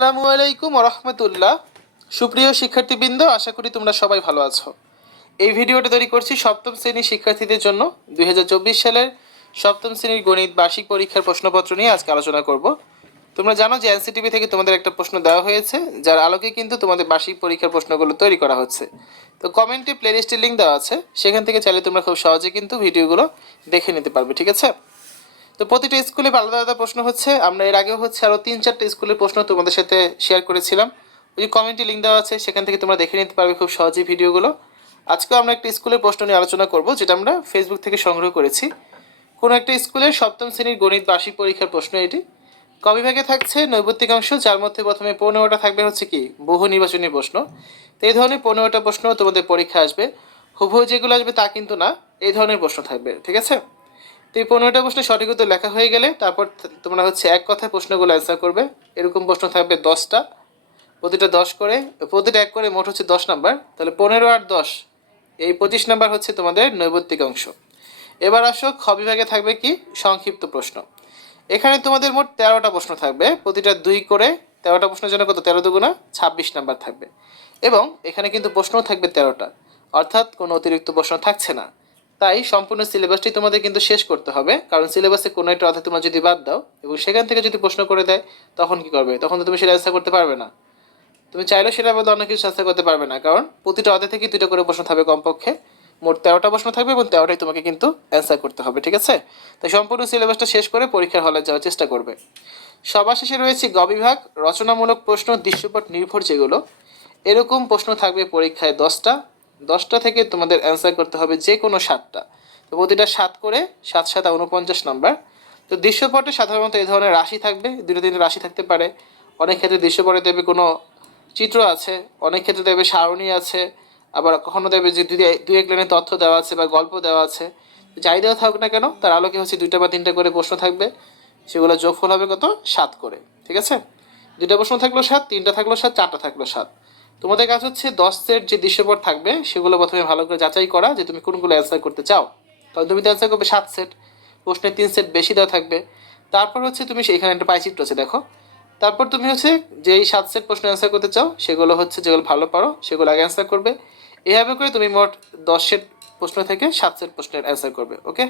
আসসালামু আলাইকুম রহমতুল্লাহ। সুপ্রিয় শিক্ষার্থীবৃন্দ, আশা করি তোমরা সবাই ভালো আছো। এই ভিডিওটা তৈরি করছি সপ্তম শ্রেণির শিক্ষার্থীদের জন্য দুই হাজার চব্বিশ সালের সপ্তম শ্রেণির গণিত বার্ষিক পরীক্ষার প্রশ্নপত্র নিয়ে আজকে আলোচনা করব। তোমরা জানো যে এনসিটিভি থেকে তোমাদের একটা প্রশ্ন দেওয়া হয়েছে, যার আলোকে কিন্তু তোমাদের বার্ষিক পরীক্ষার প্রশ্নগুলো তৈরি করা হচ্ছে। তো কমেন্টে প্লেলিস্টের লিঙ্ক দেওয়া আছে, সেখান থেকে চাইলে তোমরা খুব সহজে কিন্তু ভিডিওগুলো দেখে নিতে পারবে, ঠিক আছে? তো প্রতিটা স্কুলে আলাদা আলাদা প্রশ্ন হচ্ছে। আমরা এর আগেও হচ্ছে আরও তিন, চারটে স্কুলের প্রশ্ন তোমাদের সাথে শেয়ার করেছিলাম। ওই যে কমেন্টে লিঙ্ক দেওয়া আছে, সেখান থেকে তোমরা দেখে নিতে পারবে খুব সহজেই ভিডিওগুলো আজকে আমরা একটা স্কুলের প্রশ্ন নিয়ে আলোচনা করব, যেটা আমরা ফেসবুক থেকে সংগ্রহ করেছি। কোনো একটা স্কুলের সপ্তম শ্রেণির গণিত বার্ষিক পরীক্ষার প্রশ্ন এটি। কবিভাগে থাকছে নৈবত্তিক অংশ, যার মধ্যে প্রথমে পনেরোটা থাকবে হচ্ছে কি, বহু নির্বাচনী প্রশ্ন। তো এই ধরনের পনেরোটা প্রশ্ন তোমাদের পরীক্ষা আসবে। হুবহু যেগুলো আসবে তা কিন্তু না, এই ধরনের প্রশ্ন থাকবে, ঠিক আছে? তো এই পনেরোটা প্রশ্ন সঠিক উত্তর লেখা হয়ে গেলে তারপর তোমরা হচ্ছে এক কথায় প্রশ্নগুলো অ্যান্সার করবে। এরকম প্রশ্ন থাকবে দশটা। প্রতিটা দশ করে, প্রতিটা এক করে মোট হচ্ছে দশ নাম্বার। তাহলে পনেরো আর দশ, এই পঁচিশ নাম্বার হচ্ছে তোমাদের নৈবত্তিক অংশ। এবার আসো, খ বিভাগে থাকবে কি? সংক্ষিপ্ত প্রশ্ন। এখানে তোমাদের মোট তেরোটা প্রশ্ন থাকবে। প্রতিটা দুই করে তেরোটা প্রশ্নের জন্য কত? তেরো দুগুণা ছাব্বিশ নাম্বার থাকবে। এবং এখানে কিন্তু প্রশ্নও থাকবে তেরোটা। অর্থাৎ কোনো অতিরিক্ত প্রশ্ন থাকছে না। তাই সম্পূর্ণ সিলেবাসটি তোমাদের কিন্তু শেষ করতে হবে। কারণ সিলেবাসে কোনো একটা অর্থাৎ তোমরা যদি বাদ দাও এবং সেখান থেকে যদি প্রশ্ন করে দেয়, তখন কি করবে? তখন তো তুমি সেটা অ্যান্সার করতে পারবে না। তুমি চাইলেও সেটার মধ্যে অন্য কিছু অ্যান্সার করতে পারবে না। কারণ প্রতিটা অধ্যায় থেকে দুটো করে প্রশ্ন থাকবে কমপক্ষে। মোট তেরোটা প্রশ্ন থাকবে এবং তেরোটাই তোমাকে কিন্তু অ্যান্সার করতে হবে, ঠিক আছে? তাই সম্পূর্ণ সিলেবাসটা শেষ করে পরীক্ষার হলে যাওয়ার চেষ্টা করবে। সবার শেষে রয়েছে গ বিভাগ রচনামূলক প্রশ্ন, দৃশ্যপট, নির্ভর যেগুলো। এরকম প্রশ্ন থাকবে পরীক্ষায় দশটা। দশটা থেকে তোমাদের অ্যান্সার করতে হবে যে কোনো সাতটা। তো প্রতিটা সাত করে সাত সাত উনপঞ্চাশ নাম্বার তো দৃশ্যপটে সাধারণত এই ধরনের রাশি থাকবে, দুটো তিনটে রাশি থাকতে পারে। অনেক ক্ষেত্রে দৃশ্যপটে দেবে কোনো চিত্র আছে, অনেক ক্ষেত্রে দেবে সারণী আছে, আবার কখনো দেবে যে দুই দুই এক লাইনের তথ্য দেওয়া আছে বা গল্প দেওয়া আছে। যাই দেওয়া থাকুক না কেন, তার আলোকে হচ্ছে দুইটা বা তিনটা করে প্রশ্ন থাকবে। সেগুলো যোগফল হবে কত? সাত করে, ঠিক আছে? দুইটা প্রশ্ন থাকল সাত, তিনটা থাকল সাত, চারটা থাকল সাত। তোমাদের কাজ হচ্ছে দশ সেট যে দৃশ্যপট থাকবে, সেগুলো প্রথমে ভালো করে যাচাই করা যে তুমি কোনগুলো অ্যান্সার করতে চাও। তাহলে তুমি তো অ্যান্সার করবে সাত সেট প্রশ্নের তিন সেট বেশি দেওয়া থাকবে। তারপর হচ্ছে তুমি এখানে একটা পাইচিত্র আছে, দেখো। তারপর তুমি হচ্ছে যেই সাত সেট প্রশ্ন অ্যান্সার করতে চাও, সেগুলো হচ্ছে যেগুলো ভালো পারো, সেগুলো আগে অ্যান্সার করবে। এভাবে করে তুমি মোট দশ সেট প্রশ্ন থেকে সাত সেট প্রশ্নের অ্যান্সার করবে ওকে